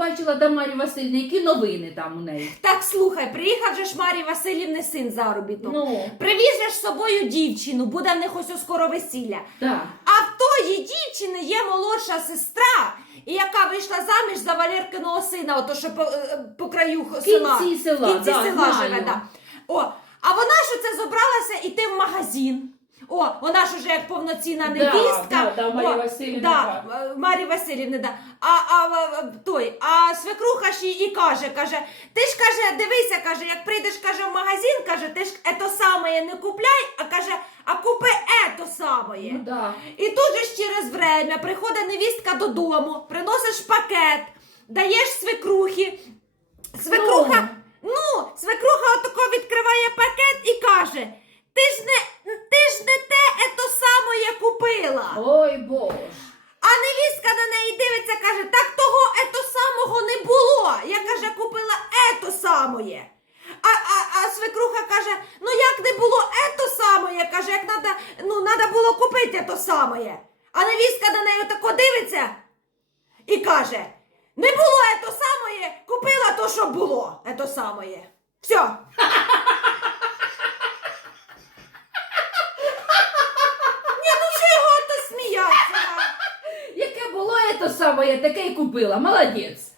бачила Тамарі Васильівни, які новини там у неї. Так слухай, приїхав же ж Марії Васильівни син заробітно. Ну, Привіз же ж з собою дівчину, буде в них ось скоро весілля. так. А в тої дівчини є молодша сестра, і яка вийшла заміж за Валеркиного сина, ото що по, е, по краю х- В села. кінці села, В кінці да, села знаю. живе, да. О, а вона ж це зобралася іти в магазин. О, вона ж уже як повноцінна Да, невістка. да, да, Марія О, Василівна, Да, е, Васильівни, да. А, а, е, той, а свекруха ж їй і каже, каже, ти ж каже, дивися, каже, як прийдеш, каже, в магазин, каже, ти ж ето саме не купляй, а каже, а купи ето саме. Ну, да. І тут же ж через время приходить невістка додому, приносиш пакет, даєш свекрухі. Свекруха, ну, свекруха отако відкриває пакет і каже: Ти ж не, саме. Ой, Боже. А невістка на неї дивиться, каже, так того ето самого не було. Я каже, купила ето самоє. А, а, а свекруха каже: ну як не було ето самоє, каже, як надо, ну, надо було купити ето самоє. А невістка на неї тако дивиться і каже: не було ето самоє, купила то, що було, ето самоє. Все. То саме, я таке купила. Молодець.